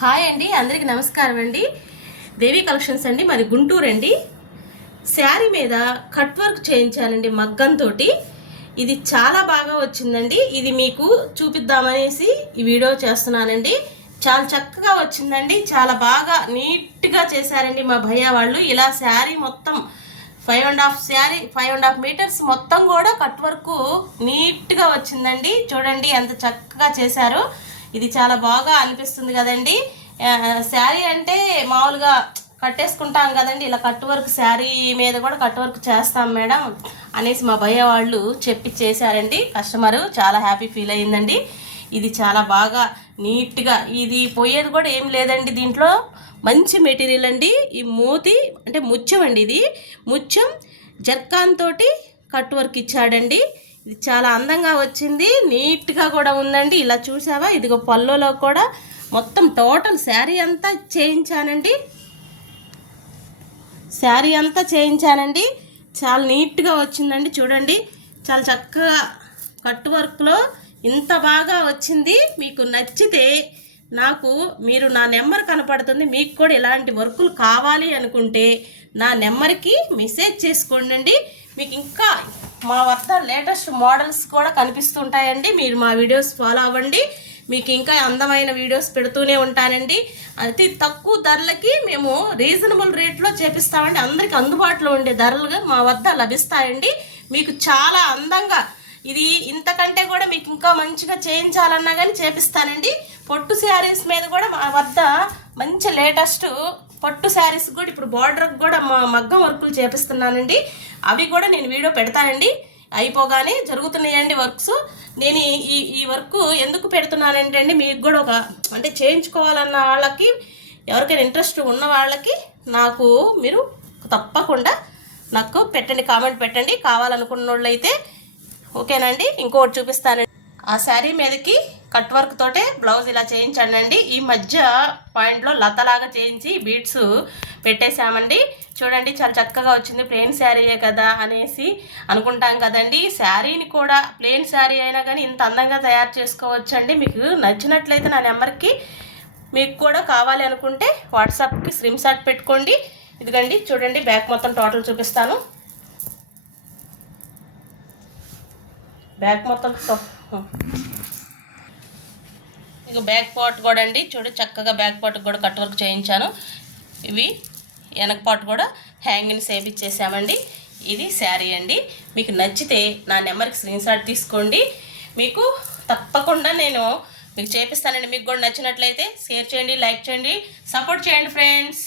Hi అండి, అందరికీ నమస్కారం అండి. దేవి కలెక్షన్స్ అండి, మరి గుంటూరు అండి. శారీ మీద కట్ వర్క్ చేయించానండి మగ్గంతో. ఇది చాలా బాగా వచ్చిందండి. ఇది మీకు చూపిద్దామనేసి ఈ వీడియో చేస్తున్నానండి. చాలా చక్కగా వచ్చిందండి, చాలా బాగా నీట్గా చేశారండి మా భయ్య వాళ్ళు. ఇలా శారీ మొత్తం 5.5 మీటర్స్ మొత్తం కూడా కట్ వర్క్ నీట్గా వచ్చిందండి. చూడండి ఎంత చక్కగా చేశారో. ఇది చాలా బాగా అనిపిస్తుంది కదండి. శారీ అంటే మామూలుగా కట్టేసుకుంటాం కదండి, ఇలా కట్ వర్క్ శారీ మీద కూడా కట్ వర్క్ చేస్తాం మేడం అనేసి మా భయ్య వాళ్ళు చెప్పి చేశారండి. కస్టమరు చాలా హ్యాపీ ఫీల్ అయ్యిందండి. ఇది చాలా బాగా నీట్గా, ఇది పోయేది కూడా ఏం లేదండి. దీంట్లో మంచి మెటీరియల్ అండి. ఈ మూతి అంటే ముత్యం అండి, ఇది ముత్యం జర్కాన్ తోటి కట్ వర్క్ ఇచ్చాడండి. ఇది చాలా అందంగా వచ్చింది, నీట్గా కూడా ఉందండి. ఇలా చూసావా, ఇదిగో పళ్ళులో కూడా మొత్తం టోటల్ శారీ అంతా చేయించానండి. శారీ అంతా చేయించానండి, చాలా నీట్గా వచ్చిందండి. చూడండి చాలా చక్కగా కట్ వర్క్లో ఇంత బాగా వచ్చింది. మీకు నచ్చితే మీరు నా నెంబర్ కనపడుతుంది, మీకు కూడా ఇలాంటి వర్కులు కావాలి అనుకుంటే నా నెంబర్కి మెసేజ్ చేసుకోండి. మీకు ఇంకా మా వద్ద లేటెస్ట్ మోడల్స్ కూడా కనిపిస్తుంటాయండి. మీరు మా వీడియోస్ ఫాలో అవ్వండి, మీకు ఇంకా అందమైన వీడియోస్ పెడుతూనే ఉంటానండి. అతి తక్కువ ధరలకి మేము రీజనబుల్ రేట్లో చేపిస్తామండి. అందరికి అందుబాటులో ఉండే ధరలుగా మా వద్ద లభిస్తాయండి. మీకు చాలా అందంగా, ఇది ఇంతకంటే కూడా మీకు ఇంకా మంచిగా చేయించాలన్నా కానీ చేపిస్తానండి. పట్టు శారీస్ మీద కూడా మా వద్ద మంచి లేటెస్ట్ పట్టు శారీస్ కూడా ఇప్పుడు బార్డర్కి కూడా మా మగ్గం వర్కులు చేపిస్తున్నానండి. అవి కూడా నేను వీడియో పెడతానండి. అయిపోగానే జరుగుతున్నాయండి వర్క్స్. నేను ఈ వర్క్ ఎందుకు పెడుతున్నానంటే అండి, మీకు కూడా అంటే చేయించుకోవాలన్న వాళ్ళకి, ఎవరికైనా ఇంట్రెస్ట్ ఉన్న వాళ్ళకి మీరు తప్పకుండా నాకు పెట్టండి, కామెంట్ పెట్టండి. కావాలనుకున్న వాళ్ళు అయితే ఓకేనండి. ఇంకోటి చూపిస్తానండి. ఆ శారీ మీదకి కట్ వర్క్ తోటే బ్లౌజ్ ఇలా చేయించండి. ఈ మధ్య పాయింట్లో లతలాగా చేయించి బీడ్స్ పెట్టేశామండి. చూడండి చాలా చక్కగా వచ్చింది. ప్లెయిన్ శారీయే కదా అనేసి అనుకుంటాం కదండి. శారీని కూడా ప్లెయిన్ శారీ అయినా కానీ ఇంత అందంగా తయారు చేసుకోవచ్చండి. మీకు నచ్చినట్లయితే నా నెంబర్కి, మీకు కూడా కావాలి అనుకుంటే వాట్సాప్కి స్క్రీన్ షాట్ పెట్టుకోండి. ఇదిగండి చూడండి, బ్యాక్ మొత్తం టోటల్ చూపిస్తాను. బ్యాక్ మొత్తం ఇక బ్యాక్ పార్ట్ కూడా అండి, చూడు చక్కగా బ్యాక్ పార్ట్ కూడా కట్ వర్క్ చేయించాను. ఇవి వెనక పార్ట్ కూడా హ్యాంగింగ్ చేపించేసామండి. ఇది శారీ అండి. మీకు నచ్చితే నా నెంబర్కి స్క్రీన్ షాట్ తీసుకోండి, మీకు తప్పకుండా నేను మీకు చేపిస్తానండి. మీకు కూడా నచ్చినట్లయితే షేర్ చేయండి, లైక్ చేయండి, సపోర్ట్ చేయండి ఫ్రెండ్స్.